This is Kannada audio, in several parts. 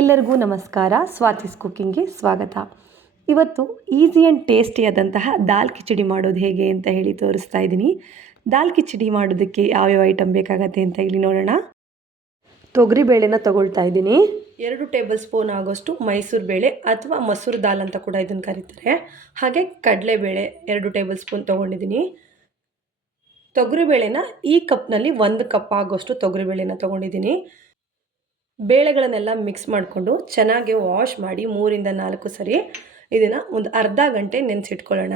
ಎಲ್ಲರಿಗೂ ನಮಸ್ಕಾರ. ಸ್ವಾತಿಸ್ ಕುಕ್ಕಿಂಗ್ಗೆ ಸ್ವಾಗತ. ಇವತ್ತು ಈಸಿ ಆ್ಯಂಡ್ ಟೇಸ್ಟಿಯಾದಂತಹ ದಾಲ್ ಕಿಚಡಿ ಮಾಡೋದು ಹೇಗೆ ಅಂತ ಹೇಳಿ ತೋರಿಸ್ತಾ ಇದ್ದೀನಿ. ದಾಲ್ ಕಿಚಡಿ ಮಾಡೋದಕ್ಕೆ ಯಾವ್ಯಾವ ಐಟಮ್ ಬೇಕಾಗತ್ತೆ ಅಂತ ಇಲ್ಲಿ ನೋಡೋಣ. ತೊಗರಿ ಬೇಳೆನ ತಗೊಳ್ತಾ ಇದ್ದೀನಿ. ಎರಡು ಟೇಬಲ್ ಸ್ಪೂನ್ ಆಗೋಷ್ಟು ಮೈಸೂರು ಬೇಳೆ ಅಥವಾ ಮೊಸರು ದಾಲ್ ಅಂತ ಕೂಡ ಇದನ್ನು ಕರೀತಾರೆ. ಹಾಗೆ ಕಡಲೆಬೇಳೆ ಎರಡು ಟೇಬಲ್ ಸ್ಪೂನ್ ತೊಗೊಂಡಿದ್ದೀನಿ. ತೊಗರಿಬೇಳೆನ ಈ ಕಪ್ನಲ್ಲಿ ಒಂದು ಕಪ್ ಆಗೋಷ್ಟು ತೊಗರಿಬೇಳೆನ ತೊಗೊಂಡಿದ್ದೀನಿ. ಬೇಳೆಗಳನ್ನೆಲ್ಲ ಮಿಕ್ಸ್ ಮಾಡಿಕೊಂಡು ಚೆನ್ನಾಗಿ ವಾಶ್ ಮಾಡಿ ಮೂರಿಂದ ನಾಲ್ಕು ಸರಿ ಇದನ್ನು ಒಂದು ಅರ್ಧ ಗಂಟೆ ನೆನೆಸಿಟ್ಕೊಳ್ಳೋಣ.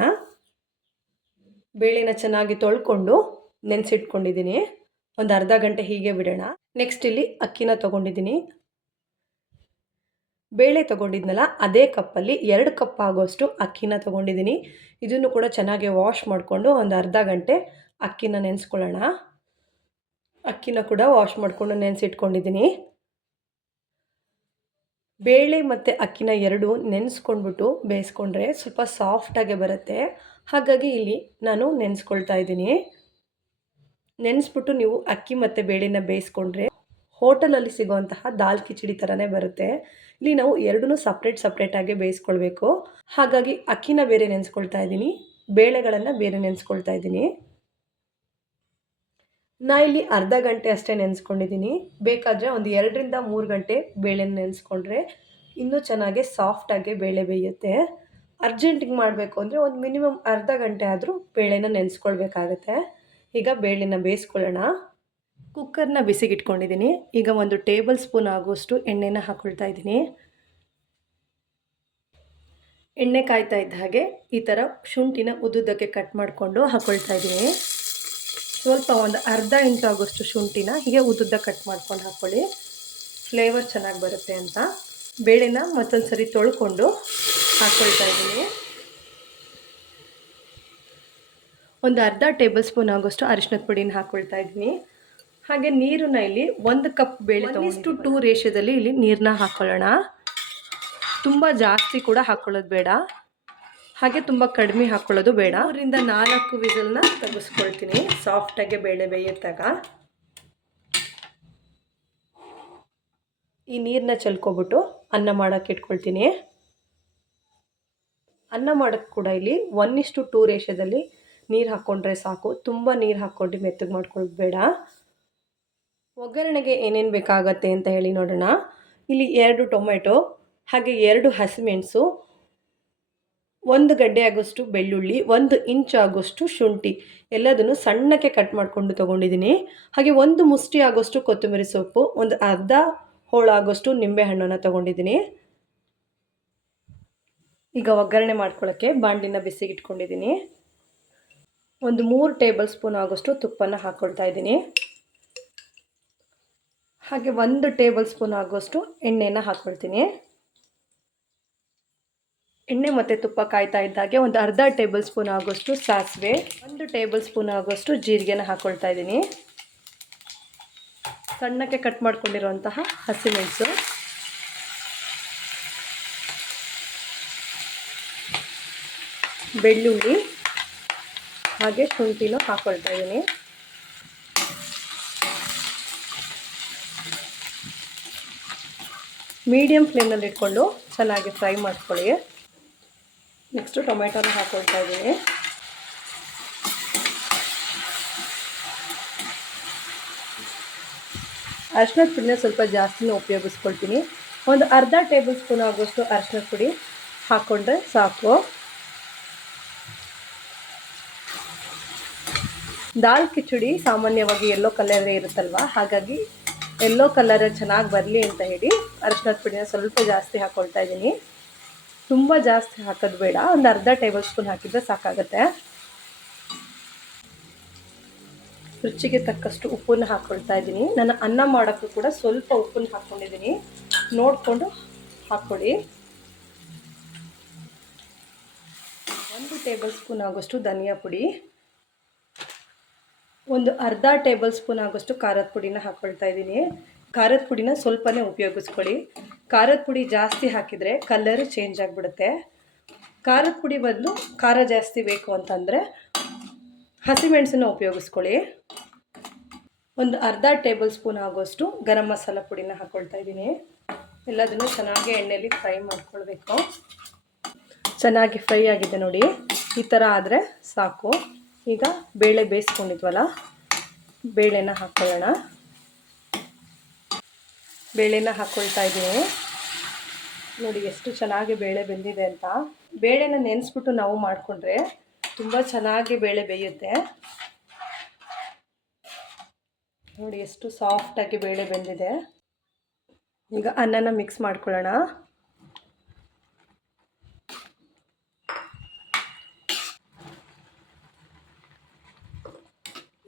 ಬೇಳೆನ ಚೆನ್ನಾಗಿ ತೊಳ್ಕೊಂಡು ನೆನೆಸಿಟ್ಕೊಂಡಿದ್ದೀನಿ. ಒಂದು ಅರ್ಧ ಗಂಟೆ ಹೀಗೆ ಬಿಡೋಣ. ನೆಕ್ಸ್ಟ್ ಇಲ್ಲಿ ಅಕ್ಕಿನ ತೊಗೊಂಡಿದ್ದೀನಿ. ಬೇಳೆ ತೊಗೊಂಡಿದ್ನಲ್ಲ, ಅದೇ ಕಪ್ಪಲ್ಲಿ ಎರಡು ಕಪ್ ಆಗೋಷ್ಟು ಅಕ್ಕಿನ ತೊಗೊಂಡಿದ್ದೀನಿ. ಇದನ್ನು ಕೂಡ ಚೆನ್ನಾಗಿ ವಾಶ್ ಮಾಡಿಕೊಂಡು ಒಂದು ಅರ್ಧ ಗಂಟೆ ಅಕ್ಕಿನ ನೆನೆಸ್ಕೊಳ್ಳೋಣ. ಅಕ್ಕಿನ ಕೂಡ ವಾಶ್ ಮಾಡಿಕೊಂಡು ನೆನೆಸಿಟ್ಕೊಂಡಿದ್ದೀನಿ. ಬೇಳೆ ಮತ್ತು ಅಕ್ಕಿನ ಎರಡು ನೆನೆಸ್ಕೊಂಡ್ಬಿಟ್ಟು ಬೇಯಿಸ್ಕೊಂಡ್ರೆ ಸ್ವಲ್ಪ ಸಾಫ್ಟಾಗೆ ಬರುತ್ತೆ. ಹಾಗಾಗಿ ಇಲ್ಲಿ ನಾನು ನೆನೆಸ್ಕೊಳ್ತಾ ಇದ್ದೀನಿ. ನೆನೆಸ್ಬಿಟ್ಟು ನೀವು ಅಕ್ಕಿ ಮತ್ತು ಬೇಳೆನ ಬೇಯಿಸ್ಕೊಂಡ್ರೆ ಹೋಟೆಲಲ್ಲಿ ಸಿಗುವಂತಹ ದಾಲ್ ಕಿಚಡಿ ಥರನೇ ಬರುತ್ತೆ. ಇಲ್ಲಿ ನಾವು ಎರಡೂ ಸಪ್ರೇಟ್ ಸಪ್ರೇಟಾಗಿ ಬೇಯಿಸ್ಕೊಳ್ಬೇಕು. ಹಾಗಾಗಿ ಅಕ್ಕಿನ ಬೇರೆ ನೆನೆಸ್ಕೊಳ್ತಾ ಇದ್ದೀನಿ. ಬೇಳೆಗಳನ್ನು ಬೇರೆ ನೆನೆಸ್ಕೊಳ್ತಾ ಇದ್ದೀನಿ. ನಾ ಇಲ್ಲಿ ಅರ್ಧ ಗಂಟೆ ಅಷ್ಟೇ ನೆನೆಸ್ಕೊಂಡಿದ್ದೀನಿ. ಬೇಕಾದರೆ ಒಂದು ಎರಡರಿಂದ ಮೂರು ಗಂಟೆ ಬೇಳೆನ ನೆನೆಸ್ಕೊಂಡ್ರೆ ಇನ್ನೂ ಚೆನ್ನಾಗಿ ಸಾಫ್ಟಾಗಿ ಬೇಳೆ ಬೇಯುತ್ತೆ. ಅರ್ಜೆಂಟಿಗೆ ಮಾಡಬೇಕು ಅಂದರೆ ಒಂದು ಮಿನಿಮಮ್ ಅರ್ಧ ಗಂಟೆ ಆದರೂ ಬೇಳೆನ ನೆನೆಸ್ಕೊಳ್ಬೇಕಾಗತ್ತೆ. ಈಗ ಬೇಳೆನ ಬೇಯಿಸ್ಕೊಳ್ಳೋಣ. ಕುಕ್ಕರ್ನ ಬಿಸಿಗಿಟ್ಕೊಂಡಿದ್ದೀನಿ. ಈಗ ಒಂದು ಟೇಬಲ್ ಸ್ಪೂನ್ ಆಗುವಷ್ಟು ಎಣ್ಣೆನ ಹಾಕೊಳ್ತಾ ಇದ್ದೀನಿ. ಎಣ್ಣೆ ಕಾಯ್ತಾ ಇದ್ದ ಹಾಗೆ ಈ ಥರ ಶುಂಠಿನ ಉದ್ದುದ್ದಕ್ಕೆ ಕಟ್ ಮಾಡಿಕೊಂಡು ಹಾಕ್ಕೊಳ್ತಾ ಇದ್ದೀನಿ. ಸ್ವಲ್ಪ ಒಂದು ಅರ್ಧ ಇಂಚು ಆಗೋಷ್ಟು ಶುಂಠಿನ ಹೀಗೆ ಉದ್ದುದ್ದ ಕಟ್ ಮಾಡ್ಕೊಂಡು ಹಾಕ್ಕೊಳ್ಳಿ ಫ್ಲೇವರ್ ಚೆನ್ನಾಗಿ ಬರುತ್ತೆ ಅಂತ. ಬೇಳೆನ ಮತ್ತೊಂದು ಸರಿ ತೊಳ್ಕೊಂಡು ಹಾಕ್ಕೊಳ್ತಾ ಇದ್ದೀನಿ. ಒಂದು ಅರ್ಧ ಟೇಬಲ್ ಸ್ಪೂನ್ ಆಗೋಷ್ಟು ಅರಿಶಿನದ ಪುಡಿನ ಹಾಕ್ಕೊಳ್ತಾ ಇದ್ದೀನಿ. ಹಾಗೆ ನೀರನ್ನ ಇಲ್ಲಿ ಒಂದು ಕಪ್ ಬೇಳೆ ಇಷ್ಟು ಟೂ ರೇಷ್ಯದಲ್ಲಿ ಇಲ್ಲಿ ನೀರನ್ನ ಹಾಕ್ಕೊಳ್ಳೋಣ ತುಂಬ ಜಾಸ್ತಿ ಕೂಡ ಹಾಕ್ಕೊಳ್ಳೋದು ಬೇಡ. ಹಾಗೆ ತುಂಬ ಕಡಿಮೆ ಹಾಕ್ಕೊಳ್ಳೋದು ಬೇಡ. ಅವರಿಂದ ನಾಲ್ಕು ವಿಸಲ್ನ ತೆಗೆಸ್ಕೊಳ್ತೀನಿ. ಸಾಫ್ಟಾಗೆ ಬೇಳೆ ಬೇಯುತ್ತಾಗ ಈ ನೀರನ್ನ ಚೆಲ್ಕೊಬಿಟ್ಟು ಅನ್ನ ಮಾಡೋಕ್ಕೆ ಇಟ್ಕೊಳ್ತೀನಿ. ಅನ್ನ ಮಾಡೋಕ್ಕೆ ಕೂಡ ಇಲ್ಲಿ ಒನ್ ಇಷ್ಟು ಟೂ ರೇಷದಲ್ಲಿ ನೀರು ಹಾಕ್ಕೊಂಡ್ರೆ ಸಾಕು. ತುಂಬ ನೀರು ಹಾಕ್ಕೊಂಡು ಮೆತ್ತಗೆ ಮಾಡ್ಕೊಳ್ಳೋದು ಬೇಡ. ಒಗ್ಗರಣೆಗೆ ಏನೇನು ಬೇಕಾಗತ್ತೆ ಅಂತ ಹೇಳಿ ನೋಡೋಣ. ಇಲ್ಲಿ ಎರಡು ಟೊಮೆಟೊ ಹಾಗೆ ಎರಡು ಹಸಿಮೆಣಸು ಒಂದು ಗಡ್ಡೆ ಆಗೋಷ್ಟು ಬೆಳ್ಳುಳ್ಳಿ, ಒಂದು ಇಂಚ್ ಆಗೋಷ್ಟು ಶುಂಠಿ, ಎಲ್ಲದನ್ನು ಸಣ್ಣಕ್ಕೆ ಕಟ್ ಮಾಡಿಕೊಂಡು ತೊಗೊಂಡಿದ್ದೀನಿ. ಹಾಗೆ ಒಂದು ಮುಷ್ಟಿ ಆಗೋಷ್ಟು ಕೊತ್ತಂಬರಿ ಸೊಪ್ಪು, ಒಂದು ಅರ್ಧ ಹೋಳಾಗೋಷ್ಟು ನಿಂಬೆಹಣ್ಣನ್ನು ತೊಗೊಂಡಿದ್ದೀನಿ. ಈಗ ಒಗ್ಗರಣೆ ಮಾಡ್ಕೊಳ್ಳೋಕ್ಕೆ ಬಾಂಡಿನ ಬಿಸಿಗಿಟ್ಕೊಂಡಿದ್ದೀನಿ ಒಂದು ಮೂರು ಟೇಬಲ್ ಸ್ಪೂನ್ ಆಗೋಷ್ಟು ತುಪ್ಪನ ಹಾಕ್ಕೊಳ್ತಾ ಇದ್ದೀನಿ. ಹಾಗೆ ಒಂದು ಟೇಬಲ್ ಸ್ಪೂನ್ ಆಗೋಷ್ಟು ಎಣ್ಣೆಯನ್ನು ಹಾಕ್ಕೊಳ್ತೀನಿ ಎಣ್ಣೆ ಮತ್ತು ತುಪ್ಪ ಕಾಯ್ತಾ ಇದ್ದಾಗೆ ಒಂದು ಅರ್ಧ ಟೇಬಲ್ ಸ್ಪೂನ್ ಆಗೋಷ್ಟು ಸಾಸಿವೆ, ಒಂದು ಟೇಬಲ್ ಸ್ಪೂನ್ ಆಗೋಷ್ಟು ಜೀರಿಗೆನ ಹಾಕ್ಕೊಳ್ತಾ ಇದ್ದೀನಿ. ಸಣ್ಣಕ್ಕೆ ಕಟ್ ಮಾಡ್ಕೊಂಡಿರುವಂತಹ ಹಸಿಮೆಣಸು. ಬೆಳ್ಳುಳ್ಳಿ, ಹಾಗೆ ಶುಂಠಿನೂ ಹಾಕ್ಕೊಳ್ತಾ ಇದ್ದೀನಿ. ಮೀಡಿಯಮ್ ಫ್ಲೇಮ್ನಲ್ಲಿ ಇಟ್ಕೊಂಡು ಚೆನ್ನಾಗಿ ಫ್ರೈ ಮಾಡ್ಕೊಳ್ಳಿ. ನೆಕ್ಸ್ಟು ಟೊಮೆಟೊನ ಹಾಕ್ಕೊಳ್ತಾ ಇದ್ದೀನಿ. ಅರ್ಶಿನದ ಪುಡಿನ ಸ್ವಲ್ಪ ಜಾಸ್ತಿನೇ ಉಪಯೋಗಿಸ್ಕೊಳ್ತೀನಿ. ಒಂದು ಅರ್ಧ ಟೇಬಲ್ ಸ್ಪೂನ್ ಆಗೋಷ್ಟು ಅರ್ಶಿನದ ಪುಡಿ ಹಾಕ್ಕೊಂಡ್ರೆ ಸಾಕು. ದಾಲ್ ಕಿಚಡಿ ಸಾಮಾನ್ಯವಾಗಿ ಎಲ್ಲೋ ಕಲರೇ ಇರುತ್ತಲ್ವ? ಹಾಗಾಗಿ ಎಲ್ಲೋ ಕಲರ್ ಚೆನ್ನಾಗಿ ಬರಲಿ ಅಂತ ಹೇಳಿ ಅರ್ಶಿನದ ಪುಡಿನ ಸ್ವಲ್ಪ ಜಾಸ್ತಿ ಹಾಕ್ಕೊಳ್ತಾ ಇದ್ದೀನಿ. ತುಂಬ ಜಾಸ್ತಿ ಹಾಕೋದು ಬೇಡ. ಒಂದು ಅರ್ಧ ಟೇಬಲ್ ಸ್ಪೂನ್ ಹಾಕಿದರೆ ಸಾಕಾಗುತ್ತೆ. ರುಚಿಗೆ ತಕ್ಕಷ್ಟು ಉಪ್ಪನ್ನು ಹಾಕ್ಕೊಳ್ತಾ ಇದ್ದೀನಿ. ನಾನು ಅನ್ನ ಮಾಡೋಕ್ಕೂ ಕೂಡ ಸ್ವಲ್ಪ ಉಪ್ಪನ್ನು ಹಾಕ್ಕೊಂಡಿದ್ದೀನಿ ನೋಡಿಕೊಂಡು ಹಾಕ್ಕೊಳ್ಳಿ. ಒಂದು ಟೇಬಲ್ ಸ್ಪೂನ್ ಆಗೋಷ್ಟು ಧನಿಯಾ ಪುಡಿ. ಒಂದು ಅರ್ಧ ಟೇಬಲ್ ಸ್ಪೂನ್ ಆಗೋಷ್ಟು ಖಾರದ ಪುಡಿನ ಹಾಕ್ಕೊಳ್ತಾ ಇದ್ದೀನಿ. ಖಾರದ ಪುಡಿನ ಸ್ವಲ್ಪನೇ ಉಪಯೋಗಿಸ್ಕೊಳ್ಳಿ. ಖಾರದ ಪುಡಿ ಜಾಸ್ತಿ ಹಾಕಿದರೆ ಕಲರ್ ಚೇಂಜ್ ಆಗಿಬಿಡುತ್ತೆ. ಖಾರದ ಪುಡಿ ಬದಲು ಖಾರ ಜಾಸ್ತಿ ಬೇಕು ಅಂತಂದರೆ ಹಸಿಮೆಣಸನ್ನ ಉಪಯೋಗಿಸ್ಕೊಳ್ಳಿ. ಒಂದು ಅರ್ಧ ಟೇಬಲ್ ಸ್ಪೂನ್ ಆಗೋಷ್ಟು ಗರಂ ಮಸಾಲ ಪುಡಿನ ಹಾಕ್ಕೊಳ್ತಾ ಇದ್ದೀನಿ. ಎಲ್ಲದನ್ನು ಚೆನ್ನಾಗಿ ಎಣ್ಣೆಯಲ್ಲಿ ಫ್ರೈ ಮಾಡ್ಕೊಳ್ಬೇಕು. ಚೆನ್ನಾಗಿ ಫ್ರೈ ಆಗಿದೆ ನೋಡಿ. ಈ ಥರ ಆದರೆ ಸಾಕು. ಈಗ ಬೇಳೆ ಬೇಯಿಸ್ಕೊಂಡಿದ್ವಲ್ಲ, ಬೇಳೆನ ಹಾಕ್ಕೊಳ್ಳೋಣ. ಬೇಳೆನ ಹಾಕ್ಕೊಳ್ತಾ ಇದ್ದೀನಿ. ನೋಡಿ, ಎಷ್ಟು ಚೆನ್ನಾಗಿ ಬೇಳೆ ಬೆಂದಿದೆ ಅಂತ. ಬೇಳೆನ ನೆನೆಸ್ಬಿಟ್ಟು ನಾವು ಮಾಡಿಕೊಂಡ್ರೆ ತುಂಬ ಚೆನ್ನಾಗಿ ಬೇಳೆ ಬೇಯುತ್ತೆ. ನೋಡಿ, ಎಷ್ಟು ಸಾಫ್ಟಾಗಿ ಬೇಳೆ ಬೆಂದಿದೆ. ಈಗ ಅನ್ನನ ಮಿಕ್ಸ್ ಮಾಡ್ಕೊಳ್ಳೋಣ.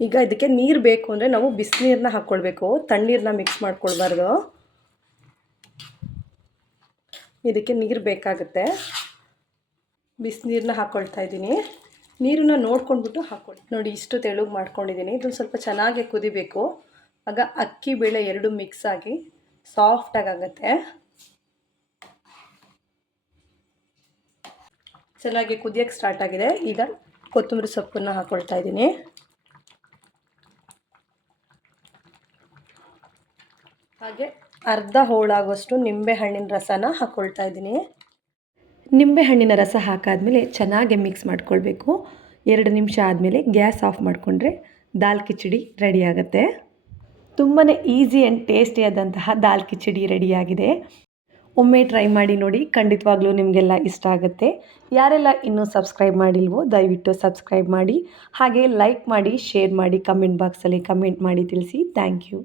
ಈಗ ಇದಕ್ಕೆ ನೀರು ಬೇಕು ಅಂದರೆ ನಾವು ಬಿಸಿನೀರನ್ನ ಹಾಕ್ಕೊಳ್ಬೇಕು ತಣ್ಣೀರನ್ನ ಮಿಕ್ಸ್ ಮಾಡ್ಕೊಳ್ಬಾರ್ದು. ಇದಕ್ಕೆ ನೀರು ಬೇಕಾಗುತ್ತೆ. ಬಿಸಿನೀರನ್ನ ಹಾಕ್ಕೊಳ್ತಾ ಇದ್ದೀನಿ. ನೀರನ್ನ ನೋಡ್ಕೊಂಡ್ಬಿಟ್ಟು ಹಾಕ್ಕೊಳ್ಳಿ ನೋಡಿ, ಇಷ್ಟು ತೆಳುಗೆ ಮಾಡ್ಕೊಂಡಿದ್ದೀನಿ. ಇದನ್ನು ಸ್ವಲ್ಪ ಚೆನ್ನಾಗಿ ಕುದಿಬೇಕು. ಆಗ ಅಕ್ಕಿ ಬೇಳೆ ಎರಡು ಮಿಕ್ಸ್ ಆಗಿ ಸಾಫ್ಟಾಗಿ ಆಗುತ್ತೆ. ಚೆನ್ನಾಗಿ ಕುದಿಯೋಕ್ಕೆ ಸ್ಟಾರ್ಟ್ ಆಗಿದೆ. ಈಗ ಕೊತ್ತಂಬರಿ ಸೊಪ್ಪನ್ನು ಹಾಕ್ಕೊಳ್ತಾ ಇದ್ದೀನಿ. ಹಾಗೆ ಅರ್ಧ ಹೋಳಾಗುವಷ್ಟು ನಿಂಬೆ ಹಣ್ಣಿನ ರಸನ ಹಾಕ್ಕೊಳ್ತಾ ಇದ್ದೀನಿ. ನಿಂಬೆಹಣ್ಣಿನ ರಸ ಹಾಕಾದಮೇಲೆ ಚೆನ್ನಾಗಿ ಮಿಕ್ಸ್ ಮಾಡ್ಕೊಳ್ಬೇಕು. ಎರಡು ನಿಮಿಷ ಆದಮೇಲೆ ಗ್ಯಾಸ್ ಆಫ್ ಮಾಡಿಕೊಂಡ್ರೆ ದಾಲ್ ಕಿಚಡಿ ರೆಡಿ ಆಗುತ್ತೆ. ತುಂಬಾ ಈಸಿ ಆ್ಯಂಡ್ ಟೇಸ್ಟಿಯಾದಂತಹ ದಾಲ್ ಕಿಚಡಿ ರೆಡಿಯಾಗಿದೆ. ಒಮ್ಮೆ ಟ್ರೈ ಮಾಡಿ ನೋಡಿ, ಖಂಡಿತವಾಗ್ಲೂ ನಿಮಗೆಲ್ಲ ಇಷ್ಟ ಆಗುತ್ತೆ. ಯಾರೆಲ್ಲ ಇನ್ನೂ ಸಬ್ಸ್ಕ್ರೈಬ್ ಮಾಡಿಲ್ವೋ, ದಯವಿಟ್ಟು ಸಬ್ಸ್ಕ್ರೈಬ್ ಮಾಡಿ. ಹಾಗೆ ಲೈಕ್ ಮಾಡಿ, ಶೇರ್ ಮಾಡಿ, ಕಮೆಂಟ್ ಬಾಕ್ಸಲ್ಲಿ ಕಮೆಂಟ್ ಮಾಡಿ ತಿಳಿಸಿ. Thank you.